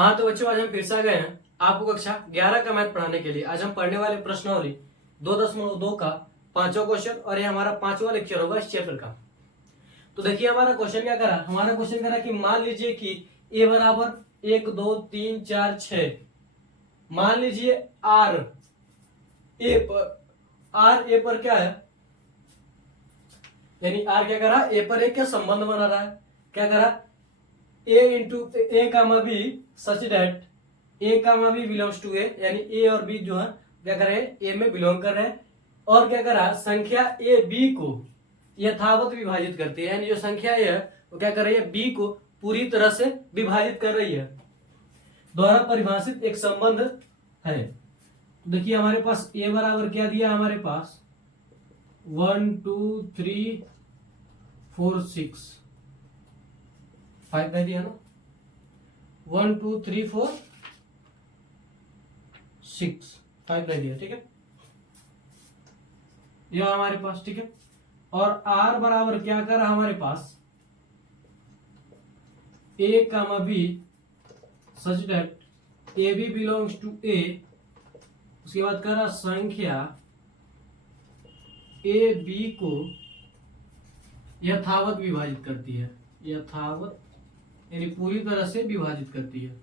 हाँ तो बच्चों, आज हम फिर से आ गए हैं आपको कक्षा 11 का मैथ पढ़ाने के लिए। आज हम पढ़ने वाले प्रश्नावली 2.2 का 5वां क्वेश्चन, और ये हमारा 5वां लेक्चर होगा इस चैप्टर का। तो देखिए हमारा क्वेश्चन क्या करा, हमारा क्वेश्चन करा कि मान लीजिए कि ए बराबर 1 2 3 4 6, मान लीजिए आर ए पर क्या है, यानी आर क्या करा, ए पर एक क्या संबंध बना रहा है, क्या करा, A into A comma B such that A comma B belongs to A, यानी ए और बी जो है क्या कर रहे हैं, ए में बिलोंग कर रहे हैं। और क्या करा, संख्या ए बी को यथावत विभाजित करती है, यानी जो संख्या ए है वो क्या कर रही है, बी को पूरी तरह से विभाजित कर रही है। द्वारा परिभाषित एक संबंध है। तो देखिए हमारे पास ए बराबर क्या दिया, हमारे पास 1 2 3 4 6 5 दिया ना, 1 2 3 4 6 5 दिया, ठीक है, यह हमारे पास, ठीक है। और आर बराबर क्या कर हमारे पास, A comma B such that A B belongs to A, उसके बाद कर संख्या ए बी को यथावत विभाजित करती है, यथावत यानी पूरी तरह से विभाजित करती है।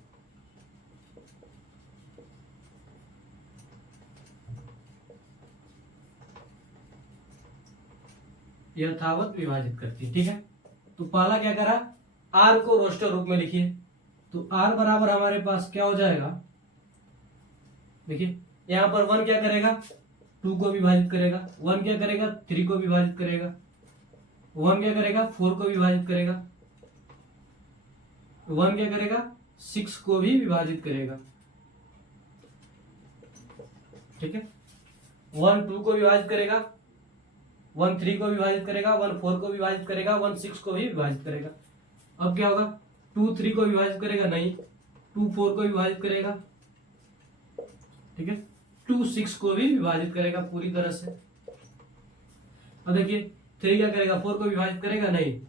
यथावत विभाजित करती है, ठीक है। तो पहला क्या करा, आर को रोस्टर रूप में लिखिए। तो आर बराबर हमारे पास क्या हो जाएगा, देखिए यहां पर 1 क्या करेगा, 2 को विभाजित करेगा, 1 क्या करेगा, 3 को विभाजित करेगा, 1 क्या करेगा, 4 को विभाजित करेगा, 1 क्या करेगा, 6 को भी विभाजित करेगा, ठीक है। 1 2 को विभाजित करेगा, 1 3 को विभाजित करेगा, 1 4 को विभाजित करेगा, 1 6 को भी विभाजित करेगा। अब क्या होगा, 2 3 को विभाजित करेगा नहीं, 2 4 को विभाजित करेगा, ठीक है, 2 6 को भी विभाजित करेगा पूरी तरह से। अब देखिए 3 क्या करेगा, 4 को विभाजित करेगा नहीं,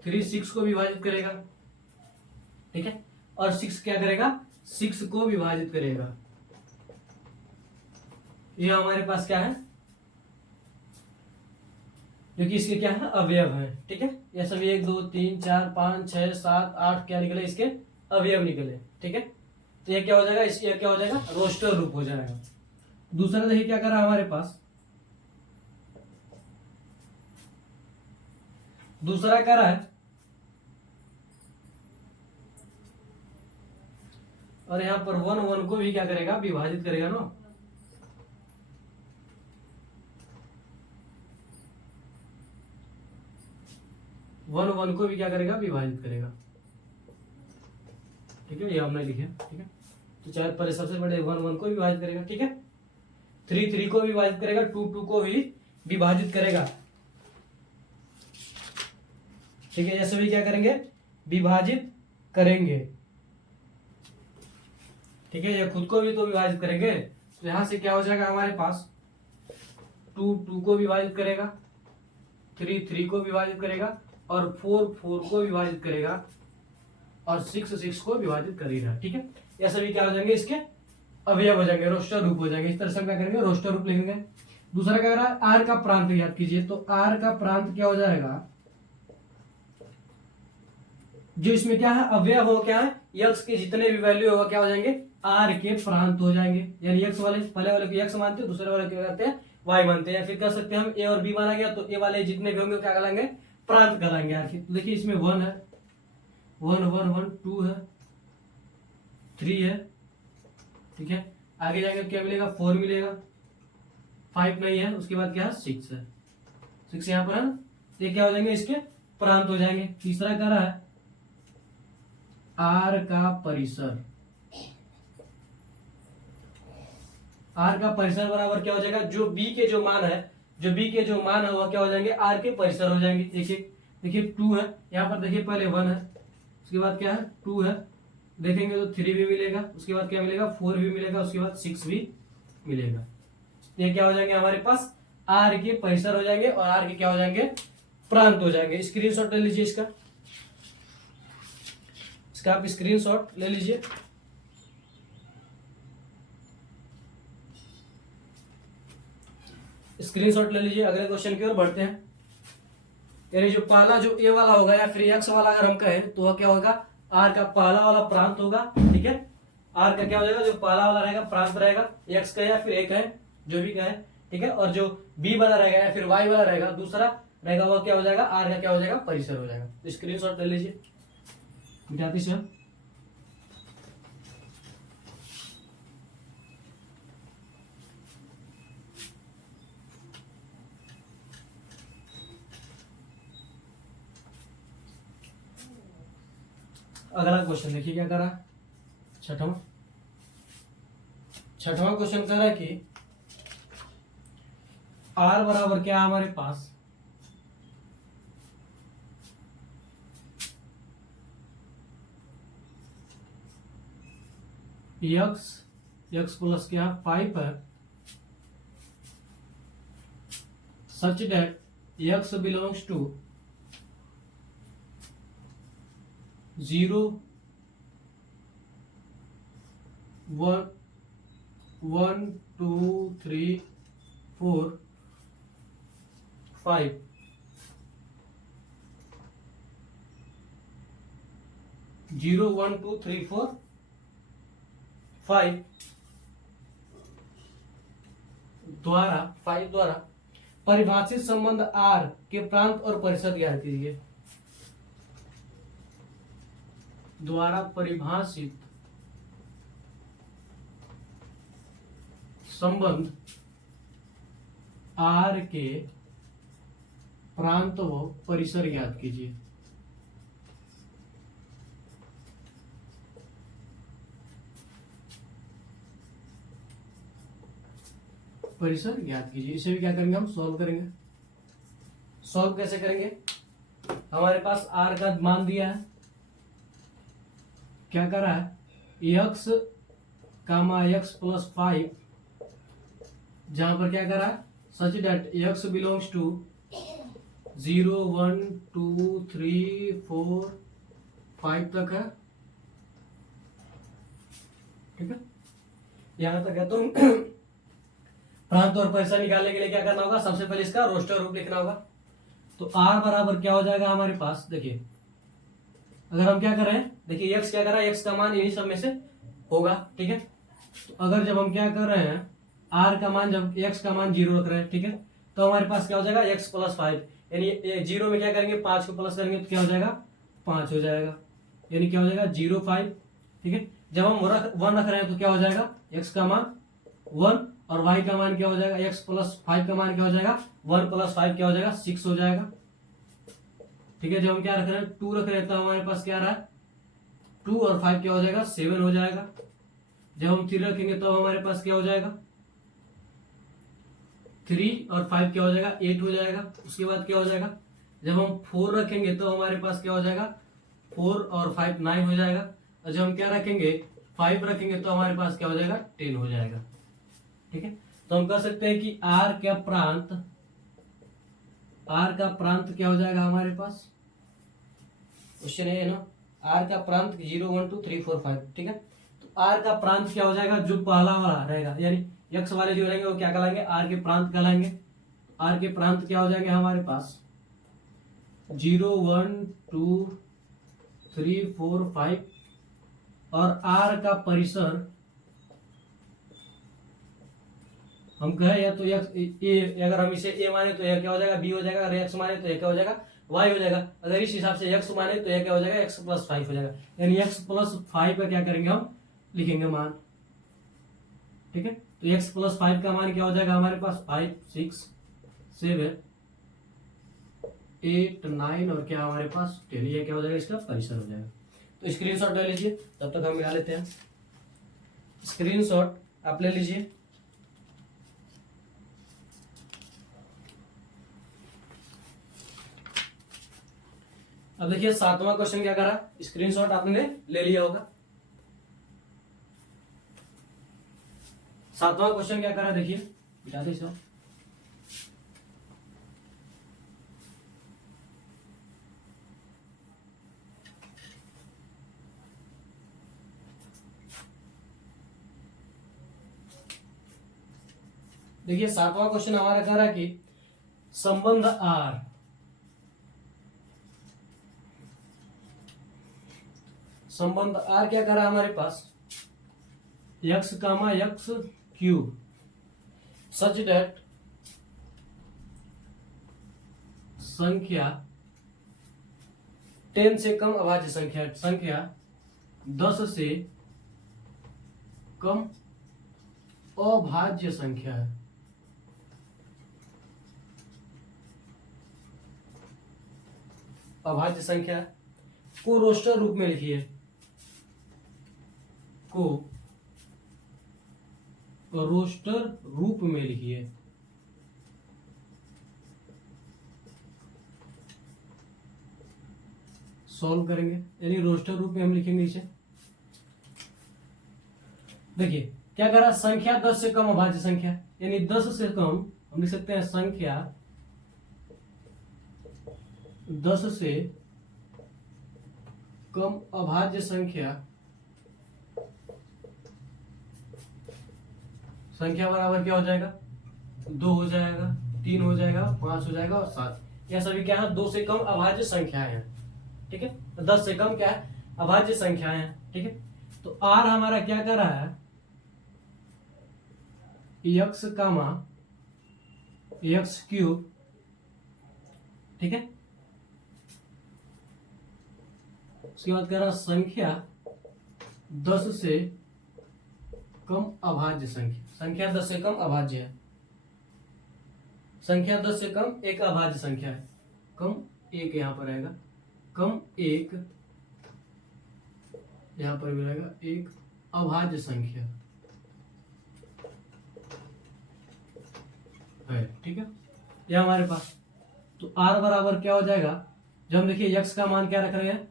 3 6 को विभाजित करेगा, ठीक है। और 6 क्या करेगा, 6 को विभाजित करेगा। ये हमारे पास क्या है, क्योंकि इसके क्या है, अवयव है, ठीक है। ये सभी 1 2 3 4 5 6 7 8 क्या निकले, इसके अवयव निकले, ठीक है। तो ये क्या हो जाएगा, इसके क्या हो जाएगा, रोस्टर रूप हो जाएगा। दूसरा देखिए क्या करा हमारे पास, दूसरा करा है, और यहां पर 1 1 को भी क्या करेगा, विभाजित करेगा ना, वन वन को भी क्या करेगा, विभाजित करेगा, ठीक है। ये हमने लिखे, ठीक है। तो चाहे पहले सबसे पहले 1 1 को विभाजित करेगा, ठीक है, 3 3 को विभाजित करेगा, 2 2 को भी विभाजित करेगा, ठीक है। ये सभी क्या करेंगे, विभाजित करेंगे, ठीक है। ये खुद को भी तो विभाजित करेंगे। तो यहां से क्या हो जाएगा हमारे पास, 2 2 को विभाजित करेगा, 3 3 को विभाजित करेगा, और 4 4 को विभाजित करेगा, और 6 6 को विभाजित करेगा, ठीक है। ये सभी क्या हो जाएंगे, इसके अवयव हो जाएंगे, रोस्टर रूप हो जाएंगे। इस तरह से हम क्या करेंगे, रोस्टर रूप लिखेंगे। दूसरा क्या कह रहा है, आर का प्रांत याद कीजिए। तो आर का प्रांत क्या हो जाएगा, जो इसमें क्या है, अवयव हो क्या है, यक्स के जितने भी वैल्यू होगा क्या हो जाएंगे, आर के प्रांत हो जाएंगे। यानी यक्स वाले पहले वाले को यक्स मानते हैं, दूसरे वाले क्या कहते हैं, वाई मानते हैं। फिर कह सकते हैं हम ए और बी माना गया, तो ए वाले जितने भी होंगे क्या कहलाएंगे, प्रांत कहलाएंगे आर के। तो देखिए इसमें 1 है, 1 1 1 2 है, 3 है, ठीक है। आगे जाके क्या मिलेगा, 4 मिलेगा, 5 नहीं है, उसके बाद क्या है, 6 है, 6 यहाँ पर है ना। ये क्या हो जाएंगे, इसके प्रांत हो जाएंगे। तीसरा कह रहा है आर का परिसर। आर का परिसर बराबर क्या हो जाएगा, जो बी के जो मान है, जो बी के जो मान है वह क्या हो जाएंगे, आर के परिसर हो जाएंगे। देखिए 2 है, यहाँ पर देखिए पहले 1 है, उसके बाद क्या है, 2 है, देखेंगे तो 3 भी मिलेगा, उसके बाद क्या मिलेगा, 4 भी मिलेगा, उसके बाद 6 भी मिलेगा। ये क्या हो जाएंगे, हमारे पास आर के परिसर हो जाएंगे, और आर के क्या हो जाएंगे, प्रांत हो जाएंगे। स्क्रीनशॉट ले लीजिए इसका आप स्क्रीनशॉट ले लीजिए। स्क्रीनशॉट ले लीजिए, अगले क्वेश्चन की ओर बढ़ते हैं। यानी जो पहला जो ए वाला होगा या फिर एक्स वाला अगर हम कहें तो वह क्या होगा, आर का पहला वाला प्रांत होगा, ठीक है। आर का क्या हो जाएगा, जो पहला वाला रहेगा प्रांत रहेगा, एक्स का या फिर ए का है, जो भी का है, ठीक है। और जो बी वाला रहेगा या फिर वाई वाला रहेगा दूसरा रहेगा, वह क्या हो जाएगा, आर का क्या हो जाएगा, परिसर हो जाएगा। तो स्क्रीनशॉट ले लीजिए विद्यार्थी स्वयं। अगला क्वेश्चन देखिए क्या करा, छठवां क्वेश्चन कह रहा है कि आर बराबर क्या है हमारे पास, एक्स प्लस क्या 5 है, सच डेट एक्स बिलोंग्स टू 0 1 2 3 4 5 0 1 2 3 4 5 द्वारा परिभाषित संबंध आर के प्रांत और परिषद ज्ञात कीजिए। द्वारा परिभाषित संबंध आर के प्रांत व परिसर ज्ञात कीजिए। परिसर ज्ञात कीजिए। इसे भी क्या करेंगे, हम सॉल्व करेंगे। सॉल्व कैसे करेंगे, हमारे पास आर का मान दिया है, क्या कर रहा है, एक्स कामा एक्स प्लस 5, जहां पर क्या कर रहा है, सच डेट एक्स बिलोंग्स टू 0 1 2 3 4 5 तक है, ठीक है। यहां तक है। तो प्रांत और परिसर निकालने के लिए क्या करना होगा, सबसे पहले इसका रोस्टर रूप लिखना होगा। तो आर बराबर क्या हो जाएगा हमारे पास, देखिए अगर हम क्या कर रहे हैं, देखिए एक्स क्या कर रहा है, एक्स का मान इन्हीं सब में से होगा, ठीक है। तो अगर जब हम क्या कर रहे हैं, आर का मान, जब एक्स का मान 0 रख रहे हैं, ठीक है, तो हमारे पास क्या हो जाएगा, एक्स प्लस 5, यानी 0 में क्या करेंगे, 5 को प्लस करेंगे तो क्या हो जाएगा, 5 हो जाएगा, यानी क्या हो जाएगा 0 5, ठीक है। जब हम 1 रख रहे हैं तो क्या हो जाएगा, एक्स का मान 1 और y का मान क्या हो जाएगा, x प्लस 5 का मान क्या हो जाएगा, 1 प्लस 5 क्या हो जाएगा, 6 हो जाएगा, ठीक है। जब हम क्या रख रहे हैं, 2 रख रहे हैं तो हमारे पास क्या रहा है, 2 और 5 क्या हो जाएगा, 7 हो जाएगा। जब हम 3 रखेंगे तो हमारे पास क्या हो जाएगा, 3 और 5 क्या हो जाएगा, 8 हो जाएगा। उसके बाद क्या हो जाएगा, जब हम 4 रखेंगे तो हमारे पास क्या हो जाएगा, 4 और 5 9 हो जाएगा। और जब हम क्या रखेंगे, 5 रखेंगे तो हमारे पास क्या हो जाएगा, 10 हो जाएगा, ठीक है। तो हम कह सकते हैं कि आर का प्रांत क्या हो जाएगा हमारे पास, क्वेश्चन है ना, आर का प्रांत 0 1 2 3 4 5, ठीक है। तो आर का प्रांत क्या हो जाएगा, जो पहला वाला रहेगा, यानी यक्ष वाले जो रहेंगे वो क्या कहलाएंगे, आर के प्रांत कहलाएंगे। आर के प्रांत क्या हो जाएंगे हमारे पास, 0 1 2 3 4 5, और आर का परिसर हम कहें या तो ए, अगर हम इसे ए माने तो यह क्या हो जाएगा, बी हो जाएगा। अगर एक्स माने तो यह क्या हो जाएगा, वाई हो जाएगा। अगर इस हिसाब से एक्स माने तो यह क्या हो जाएगा, एक्स प्लस 5 हो जाएगा। यानी एक्स प्लस 5 का क्या करेंगे, हम लिखेंगे मान, ठीक है। तो एक्स प्लस 5 का मान क्या हो जाएगा हमारे पास, 5 6 7 8 9 और क्या हमारे पास 10, ये क्या हो जाएगा, इसका परिसर हो जाएगा। तो स्क्रीनशॉट ले लीजिए, तब तक हम मिला लेते हैं। स्क्रीनशॉट आप ले लीजिए। अब देखिए 7वां क्वेश्चन क्या करा, स्क्रीनशॉट आपने ले लिया होगा। 7वां क्वेश्चन क्या करा, देखिए बताते सर। देखिए 7वां क्वेश्चन हमारा कह रहा है कि संबंध आर, संबंध आर क्या कर रहा है हमारे पास, x कामा एक्स क्यूब सच डेट संख्या 10 से कम अभाज्य संख्या 10 से कम अभाज्य संख्या है। अभाज्य संख्या को रोस्टर रूप में लिखिए, को रोस्टर रूप में लिखिए। सॉल्व करेंगे यानी रोस्टर रूप में हम लिखेंगे इसे। देखिए क्या करा, संख्या 10 से कम अभाज्य संख्या यानी 10 से कम हम लिख सकते हैं संख्या 10 से कम अभाज्य संख्या, संख्या बराबर क्या हो जाएगा, 2 हो जाएगा, 3 हो जाएगा, 5 हो जाएगा और 7। यह सभी क्या है, 2 से कम अभाज्य संख्याएं हैं। ठीक है, 10 से कम क्या है, अभाज्य संख्याएं हैं। ठीक है, तो आर हमारा क्या कर रहा है, एक्स कामा एक्स क्यूब। ठीक है, उसके बाद कह रहा संख्या 10 से कम अभाज्य संख्या, संख्या 10 से कम अभाज्य है, संख्या 10 से कम एक अभाज्य संख्या है, कम एक यहां पर आएगा, कम एक यहां पर भी रहेगा, एक अभाज्य संख्या है। ठीक है, यह हमारे पास, तो r बराबर क्या हो जाएगा, जब हम देखिए x का मान क्या रख रहे हैं,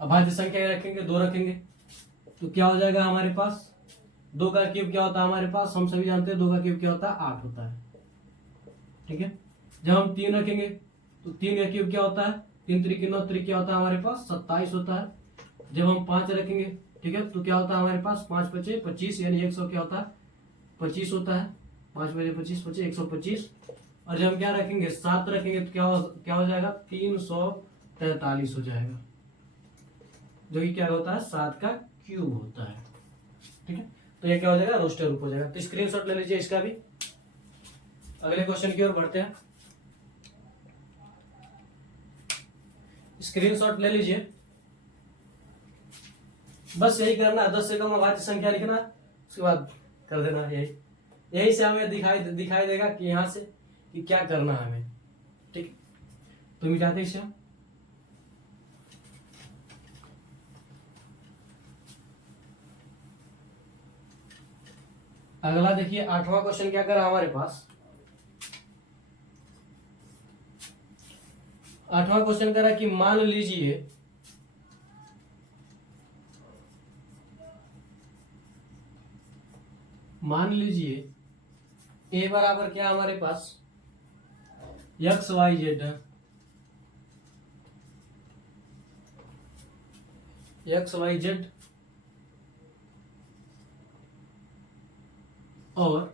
अभाज्य संख्या रखेंगे, 2 रखेंगे, तो क्या हो जाएगा हमारे पास, 2 का क्यूब क्या होता है हमारे पास, हम सभी जानते हैं 2 का क्यूब क्या होता है, 8 होता है। ठीक है, जब हम 3 रखेंगे तो 3 का क्यूब क्या होता है, 3 त्रिक 9 त्रिक क्या होता है हमारे पास, 27 होता है। जब हम 5 रखेंगे, ठीक है, तो क्या होता है हमारे पास, 5 पचे 25 यानी 100 क्या होता है, 25 होता है, 5 बजे 25 पचे 125। और जब हम क्या रखेंगे, 7 रखेंगे तो क्या हो जाएगा, 343 हो जाएगा, जो कि क्या होता है, 7 का क्यूब होता है। ठीक है, तो ये क्या हो जाएगा, रोस्टर रूप हो जाएगा। तो स्क्रीनशॉट ले लीजिए इसका भी। अगले क्वेश्चन की ओर बढ़ते हैं, स्क्रीनशॉट ले लीजिए। बस यही करना है, 10 से कम अभाज्य संख्या लिखना, उसके बाद कर देना है यही से हमें दिखाई देगा कि यहां से कि क्या करना है हमें। ठीक, तो मिटाते इसे। अगला देखिए 8वां क्वेश्चन क्या करा हमारे पास, 8वां क्वेश्चन करा कि मान लीजिए ए बराबर क्या हमारे पास, एक्स वाई जेड है, एक्स वाई जेड, और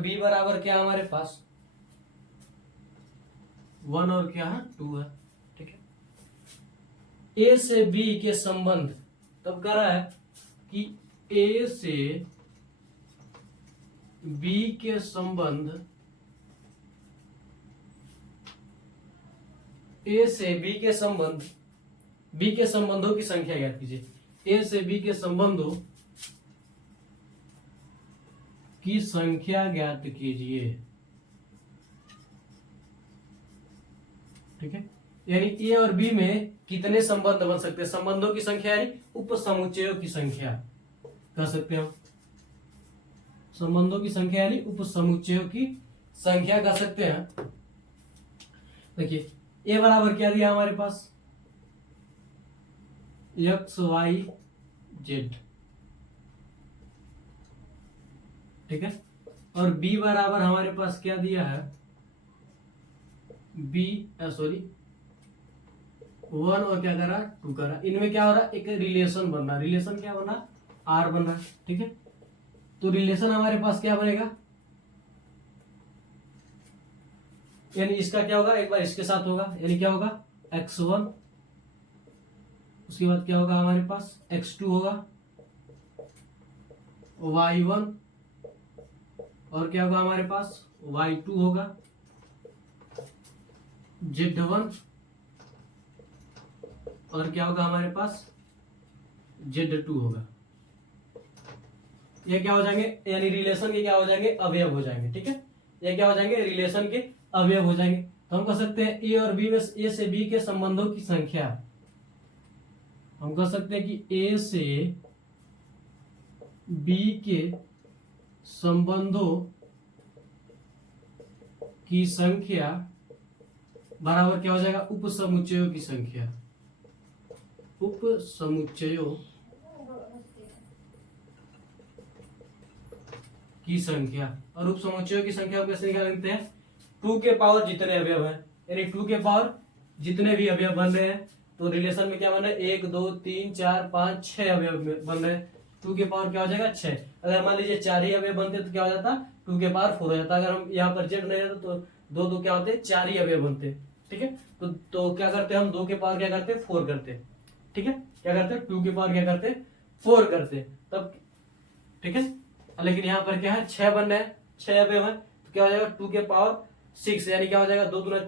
बी बराबर क्या हमारे पास, 1 और क्या है, 2 है। ठीक है, ए से बी के संबंध, तब कह रहा है कि ए से बी के संबंध, ए से बी के संबंध, बी के संबंधों की संख्या ज्ञात कीजिए। ए से बी के संबंधों की संख्या ज्ञात कीजिए। ठीक है, यानी ए और बी में कितने संबंध बन सकते हैं, संबंधों की संख्या यानी उपसमुच्चयों की संख्या कह सकते हैं हम, संबंधों की संख्या यानी उपसमुच्चयों की संख्या कह सकते हैं। देखिए ए बराबर क्या दिया हमारे पास, एक्स वाई जेड। ठीक है, और बी बराबर हमारे पास क्या दिया है, बी 1 और क्या करा, 2 करा। इनमें क्या हो रहा है, एक रिलेशन बन रहा, रिलेशन क्या बना, आर बन रहा है, ठीक है। तो रिलेशन हमारे पास क्या बनेगा, यानी इसका क्या होगा, एक बार इसके साथ होगा, यानी क्या होगा x1, उसके बाद क्या होगा हमारे पास x2 होगा, y1, और क्या होगा हमारे पास y2 होगा, z1, और क्या होगा हमारे पास z2 होगा। ये क्या हो जाएंगे, यानी रिलेशन के क्या हो जाएंगे, अवयव हो जाएंगे, ठीक है। ये क्या हो जाएंगे, रिलेशन के अवयव हो जाएंगे। तो हम कह सकते हैं ए और बी में, ए से बी के संबंधों की संख्या, हम कह सकते हैं कि ए से बी के संबंधों की संख्या बराबर क्या हो जाएगा, उप समुच्चयों की संख्या, उप समुच्चयों की संख्या। और उप समुच्चयों की संख्या को कैसे निकाल लेते हैं, 2 के पावर जितने अवयव हैं, यानी 2 के पावर जितने भी अवयव बन रहे हैं, तो रिलेशन में क्या बन रहा है, 1 2 3 4 5 6 अवयव बन रहे हैं, 2 के पावर क्या हो जाएगा 6। अगर मान लीजिए 4 ही अवयव बनते तो क्या हो जाता, 2 के पावर 4 हो जाता। अगर हम यहाँ पर जेड नहीं रहता तो दो दो क्या होते, 4 ही अवयव बनते, ठीक है। तो क्या करते हैं हम, 2 के पावर क्या करते, 4 करते, ठीक है। क्या करते, 2 के पावर क्या करते, 4 करते, तब, ठीक है। लेकिन यहाँ पर क्या है, 6 बन रहे हैं, 6 अवयव है, तो क्या हो जाएगा 2 के पावर 6, यानी क्या हो जाएगा 2 दूना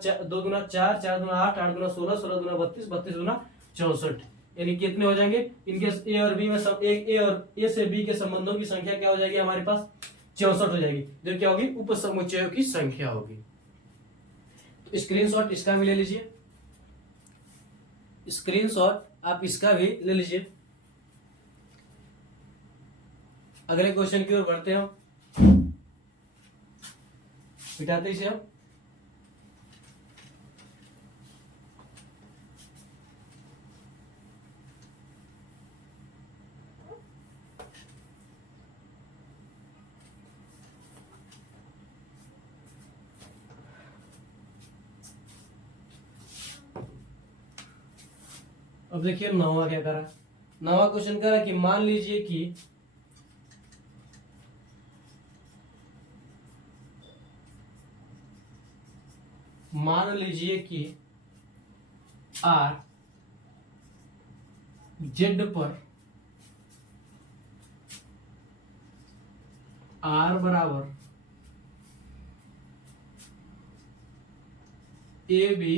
4, 4 दूना 8, 8 दूना 16, 16 दूना 32, 32 दूना 64, यानी कितने हो जाएंगे इनके ए और बी में सब, एक ए और ए से बी के संबंधों की संख्या क्या हो जाएगी हमारे पास 64 हो जाएगी, जो क्या होगी उप समुच्चयों की संख्या होगी। तो स्क्रीनशॉट इसका भी ले लीजिए, स्क्रीनशॉट आप इसका भी ले लीजिए। अगले क्वेश्चन की ओर बढ़ते हैं, मिटाते इसे हम। अब देखिए नौवां क्या करा, नौवां क्वेश्चन करा कि मान लीजिए कि आर जेड पर आर बराबर a b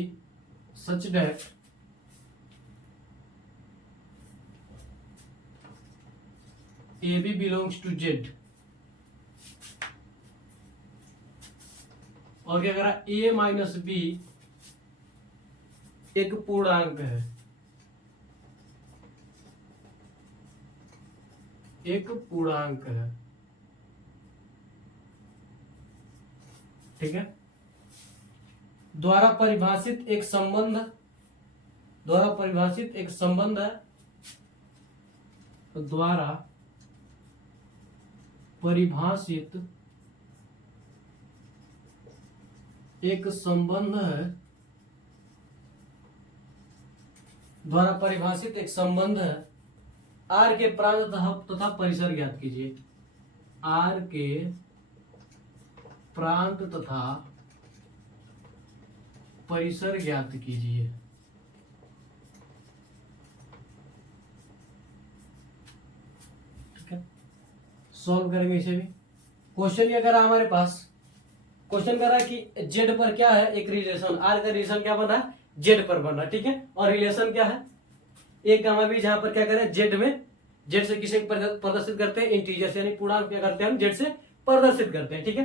such that a B belongs to Z, और क्या करा ए माइनस बी एक पूर्णांक है, एक पूर्णांक है, ठीक है। द्वारा परिभाषित एक संबंध, द्वारा परिभाषित एक संबंध है, द्वारा परिभाषित एक संबंध है, द्वारा परिभाषित एक संबंध है, आर के प्रांत तथा परिसर ज्ञात कीजिए, आर के प्रांत तथा परिसर ज्ञात कीजिए, ठीक है। सॉल्व करेंगे इसे भी। क्वेश्चन क्या करा हमारे पास, क्वेश्चन करा कि जेड पर क्या है एक रिलेशन, आर का रिलेशन क्या बना है जेड पर बना, ठीक है। और रिलेशन क्या है ए गामा बी, जहां पर क्या करें जेड में, जेड से किसे प्रदर्शित करते हैं इंटीजर से, यानी पूर्णांक क्या करते हैं हम जेड से प्रदर्शित करते हैं, ठीक है।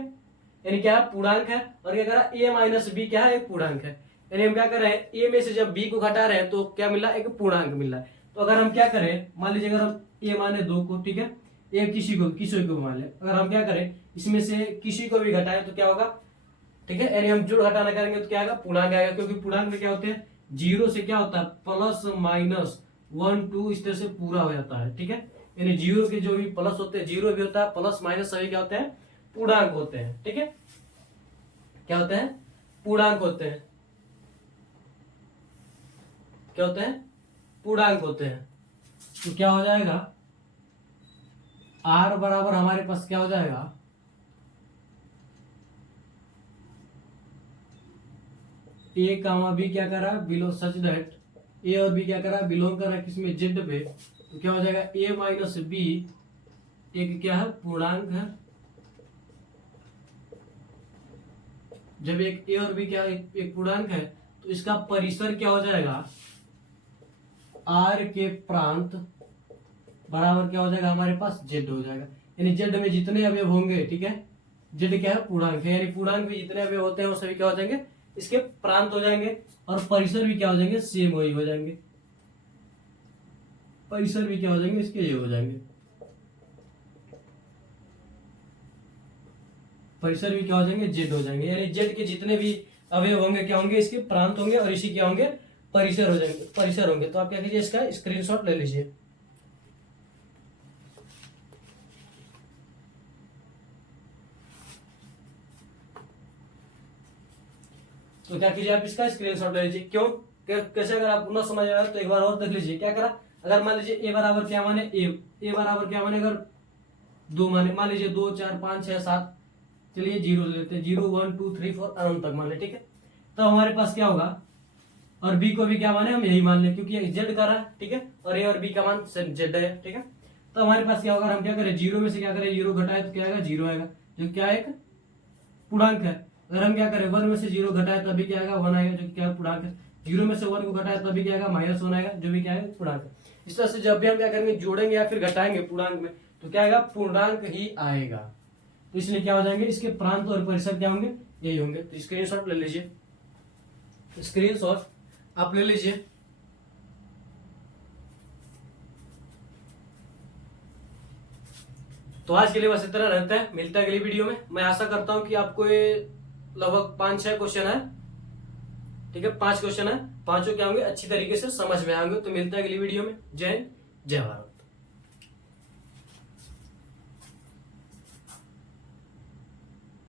यानी क्या है पूर्णांक है, और क्या करा ए माइनस बी क्या है एक पूर्णांक है, यानी हम क्या कर रहे हैं ए में से जब बी को घटा रहे हैं तो क्या मिला एक पूर्णांक मिल रहा है। तो अगर हम क्या करें, मान लीजिए अगर हम ए माने 2 को, ठीक है, ए किसी को मान ले, अगर हम क्या करें इसमें से किसी को भी घटाएं तो क्या होगा, ठीक है, यानी हम जोड़ घटाना करेंगे तो क्या आएगा पूर्णांक आएगा, क्योंकि पूर्णांक में क्या होते हैं जीरो से क्या होता है प्लस माइनस 1 2 इस तरह से पूरा हो जाता है, ठीक है। यानी जीरो के जो भी प्लस होते हैं, जीरो भी होता है प्लस माइनस सभी क्या होते हैं पूर्णांक होते हैं, ठीक है। क्या होते हैं पूर्णांक होते हैं, क्या होते हैं पूर्णांक होते हैं। तो क्या हो जाएगा आर बराबर हमारे पास क्या हो जाएगा, ए कामा बी क्या करा बिलो सच दैट ए और बी क्या करा बिलोंग करा किसमें जेड पे, तो क्या हो जाएगा ए माइनस बी एक क्या है पूर्णांक है। जब एक ए और बी क्या एक पूर्णांक है तो इसका परिसर क्या हो जाएगा आर के प्रांत बराबर क्या हो जाएगा हमारे पास जेड हो जाएगा। यानी जेड में जितने अवयव होंगे, ठीक है, जेड क्या है पूर्णांक है, यानी पूर्णांक में जितने अवयव होते हैं वो सभी क्या हो जाएंगे इसके प्रांत हो जाएंगे, और परिसर भी क्या हो जाएंगे सेम वही हो जाएंगे, परिसर भी क्या हो जाएंगे इसके ये हो जाएंगे, परिसर भी क्या हो जाएंगे जेड हो जाएंगे। यानी जेड के जितने भी अवयव होंगे क्या होंगे इसके प्रांत होंगे, और इसी क्या होंगे परिसर हो जाएंगे, परिसर होंगे। तो आप क्या कीजिए इसका स्क्रीनशॉट ले लीजिए। तो क्या कीजिए आप इसका स्क्रीनशॉट ले लीजिए। क्यों कैसे, अगर आप न समझ आया तो एक बार और देख लीजिए क्या करा। अगर मान लीजिए ए बराबर क्या माने ए बराबर क्या माने, अगर दो माने, मान लीजिए 2 4 5 6 7, चलिए 0 लेते हैं, 0 1 2 3 4 अनंत तक मान ले, ठीक है। तो हमारे पास क्या होगा, और बी को भी क्या माने हम यही मान ले क्योंकि जेड का रहा, ठीक है, और ए और बी का मान जेड है, ठीक है। तो हमारे पास क्या होगा, हम क्या करें 0 में से क्या करें 0 घटाए तो क्या आएगा 0 आएगा, जो क्या एक पूर्णांक है। अगर हम क्या करें 1 में से 0 घटाए तभी क्या आएगा 1 आएगा, जो क्या पूर्णांक है। 0 में से 1 को घटाए तभी क्या आएगा -1 आएगा, जो भी क्या है पूर्णांक है। इस तरह से जब भी हम क्या करेंगे जोड़ेंगे या फिर घटाएंगे पूर्णांक में तो क्या आएगा पूर्णांक ही आएगा। तो इसलिए क्या हो जाएंगे इसके प्रांत और परिसर क्या होंगे यही होंगे। तो स्क्रीनशॉट ले लीजिए, स्क्रीनशॉट आप ले लीजिए। तो आज के लिए बस इतना रहता है, मिलता है अगली वीडियो में। मैं आशा करता हूं कि आपको ये लगभग 5-6 क्वेश्चन है, ठीक है, 5 क्वेश्चन है, पांचों क्या होंगे अच्छी तरीके से समझ में आएंगे। तो मिलता है अगली वीडियो में। जय हिंद, जय भारत।